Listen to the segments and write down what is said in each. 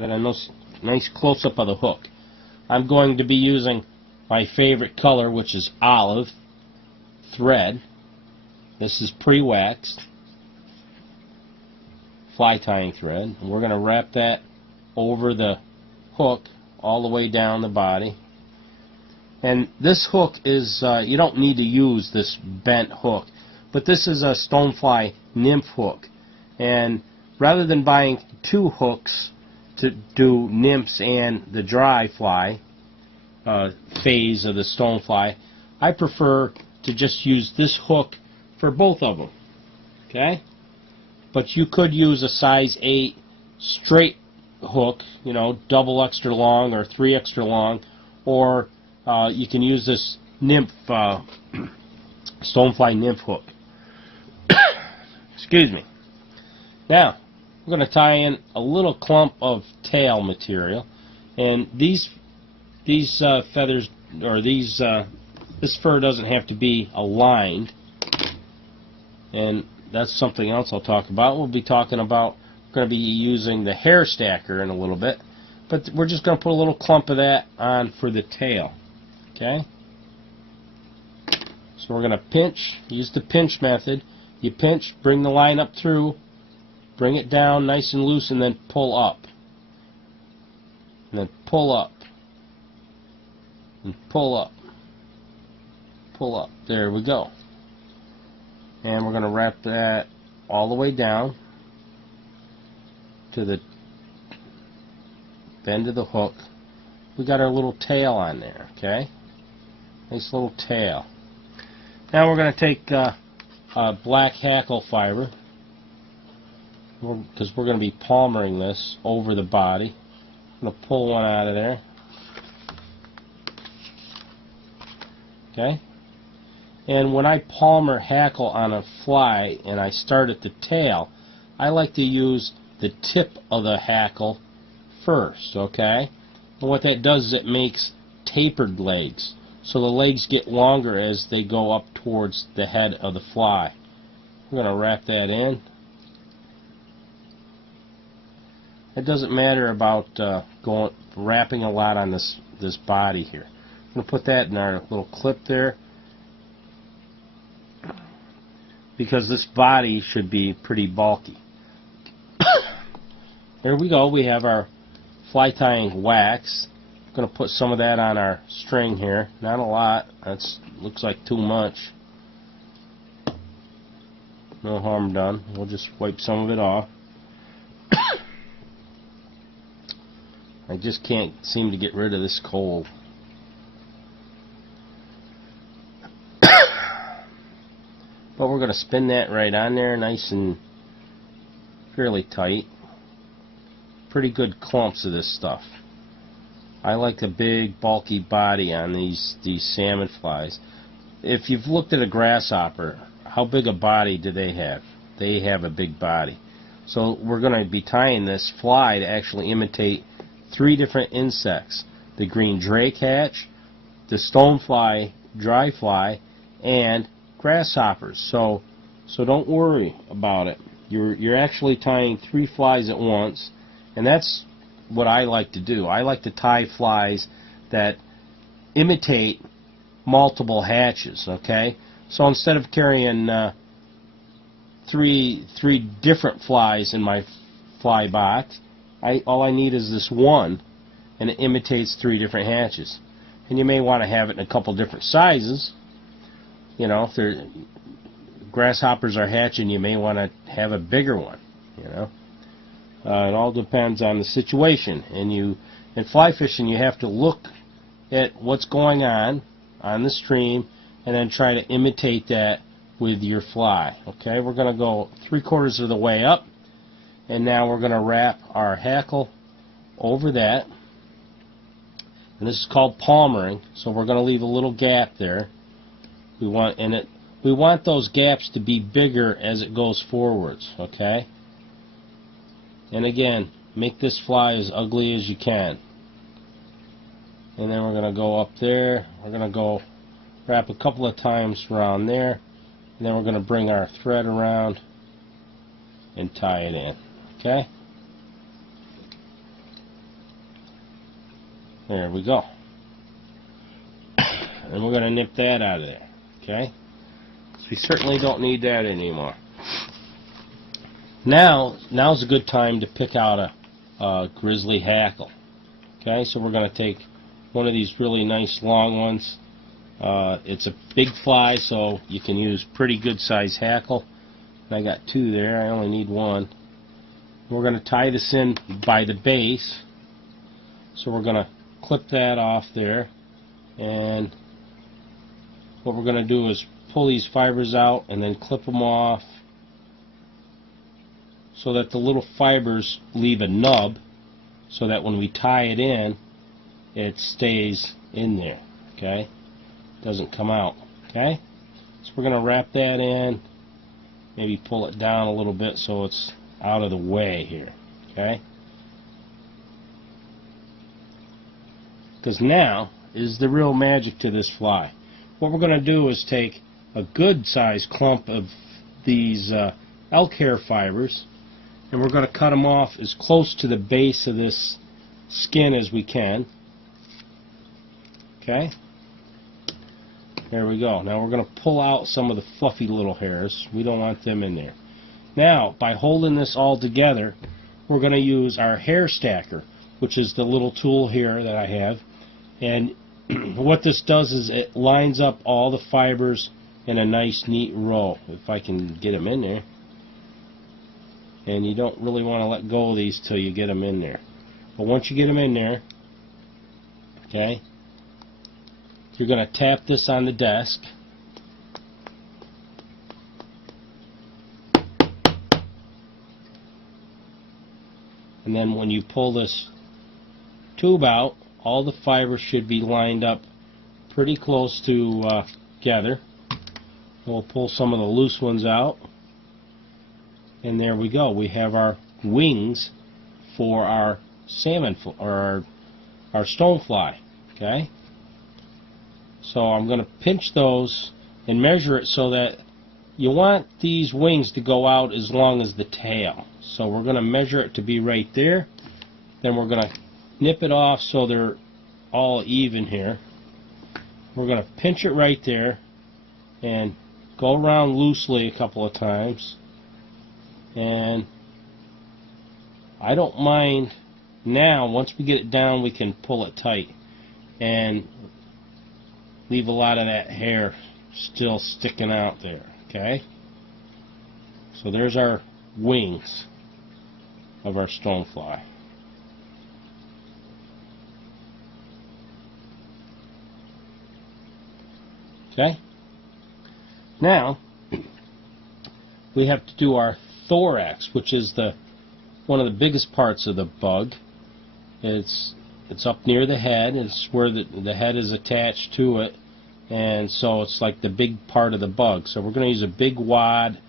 Got a nice close-up of the hook. I'm going to be using my favorite color, which is olive thread. This is pre-waxed fly tying thread, and we're going to wrap that over the hook all the way down the body. And this hook is, you don't need to use this bent hook, but this is a stonefly nymph hook. And rather than buying two hooks to do nymphs and the dry fly phase of the stonefly, I prefer to just use this hook for both of them. Okay? But you could use a size 8 straight hook, you know, double extra long or 3 extra long, or you can use this nymph, stonefly nymph hook. Excuse me. Now, we're going to tie in a little clump of tail material, and these feathers, or this fur doesn't have to be aligned, and that's something else I'll talk about. We'll be talking about, we're going to be using the hair stacker in a little bit, but we're just going to put a little clump of that on for the tail. Okay? So we're going to pinch, use the pinch method. You pinch, bring the line up through, bring it down nice and loose, and then pull up. And then pull up. And pull up. Pull up. There we go. And we're going to wrap that all the way down to the bend of the hook. We got our little tail on there, okay? Nice little tail. Now we're going to take black hackle fiber, because we're going to be palmering this over the body. I'm going to pull one out of there. Okay? And when I palmer hackle on a fly and I start at the tail, I like to use the tip of the hackle first, okay? And what that does is it makes tapered legs. So the legs get longer as they go up towards the head of the fly. We're going to wrap that in. It doesn't matter about wrapping a lot on this body here. I'm going to put that in our little clip there, because this body should be pretty bulky. There we go. We have our fly tying wax. I'm going to put some of that on our string here. Not a lot. That looks like too much. No harm done. We'll just wipe some of it off. I just can't seem to get rid of this cold. But we're going to spin that right on there, nice and fairly tight. Pretty good clumps of this stuff. I like the big bulky body on these salmon flies. If you've looked at a grasshopper, how big a body do they have? They have a big body. So we're going to be tying this fly to actually imitate 3 different insects: the green drake hatch, the stonefly, dry fly, and grasshoppers. So don't worry about it. You're actually tying 3 flies at once, and that's what I like to do. I like to tie flies that imitate multiple hatches. Okay, so instead of carrying three different flies in my fly box, all I need is this one, and it imitates 3 different hatches. And you may want to have it in a couple different sizes. You know, if grasshoppers are hatching, you may want to have a bigger one. You know, it all depends on the situation. And in fly fishing, you have to look at what's going on the stream, and then try to imitate that with your fly. Okay, we're going to go 3/4 of the way up, and now we're going to wrap our hackle over that. And this is called palmering, so we're going to leave a little gap there. We want those gaps to be bigger as it goes forwards, okay? And again, make this fly as ugly as you can. And then we're going to go up there. We're going to go wrap a couple of times around there, and then we're going to bring our thread around and tie it in, okay? There we go. And we're going to nip that out of there. Okay? So we certainly don't need that anymore. Now's a good time to pick out a grizzly hackle. Okay, so we're going to take one of these really nice long ones. It's a big fly, so you can use pretty good size hackle. I got two there, I only need one. We're going to tie this in by the base. So we're going to clip that off there. And what we're going to do is pull these fibers out and then clip them off so that the little fibers leave a nub, so that when we tie it in, it stays in there. Okay? Doesn't come out. Okay? So we're going to wrap that in, maybe pull it down a little bit so it's out of the way here. Okay? Because now is the real magic to this fly. What we're going to do is take a good sized clump of these elk hair fibers, and we're going to cut them off as close to the base of this skin as we can. Okay? There we go. Now we're going to pull out some of the fluffy little hairs. We don't want them in there. Now, by holding this all together, we're going to use our hair stacker, which is the little tool here that I have. And what this does is it lines up all the fibers in a nice, neat row. If I can get them in there. And you don't really want to let go of these till you get them in there. But once you get them in there, okay, you're going to tap this on the desk. And then when you pull this tube out, all the fibers should be lined up pretty close to together. We'll pull some of the loose ones out. And there we go. We have our wings for our salmon, or our stonefly. Okay? So I'm going to pinch those and measure it so that you want these wings to go out as long as the tail. So we're going to measure it to be right there. Then we're going to nip it off so they're all even here. We're going to pinch it right there and go around loosely a couple of times. And I don't mind now, once we get it down, we can pull it tight and leave a lot of that hair still sticking out there. Okay? So there's our wings of our stonefly. Okay? Now, we have to do our thorax, which is one of the biggest parts of the bug. It's up near the head. It's where the head is attached to it, and so it's like the big part of the bug. So we're going to use a big wad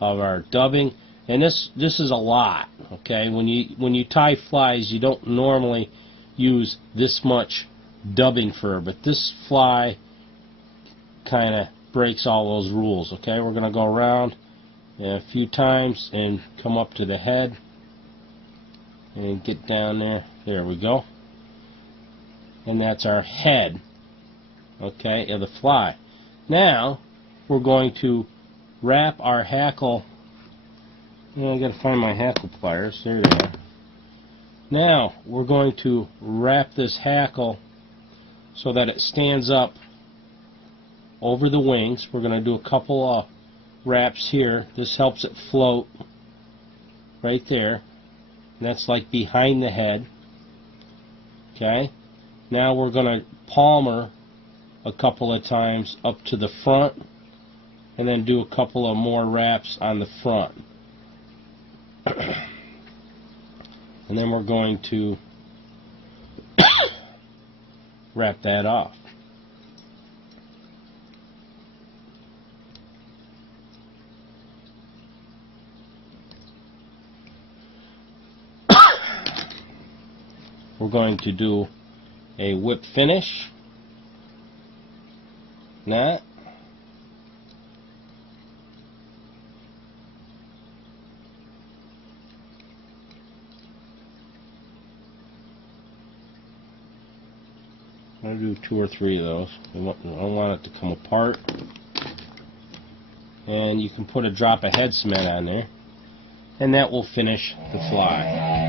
of our dubbing, and this is a lot. Okay, when you tie flies, you don't normally use this much dubbing fur, but this fly kind of breaks all those rules. Okay, we're going to go around a few times and come up to the head and get down there. There we go. And that's our head, okay, of the fly. Now we're going to wrap our hackle. I got to find my hackle pliers. There they are. Now we're going to wrap this hackle so that it stands up over the wings. We're going to do a couple of wraps here. This helps it float right there. And that's like behind the head. Okay. Now we're going to palmer a couple of times up to the front, and then do a couple of more wraps on the front. And then we're going to wrap that off. We're going to do a whip finish. That. I'll do 2 or 3 of those. I want it to come apart. And you can put a drop of head cement on there, and that will finish the fly.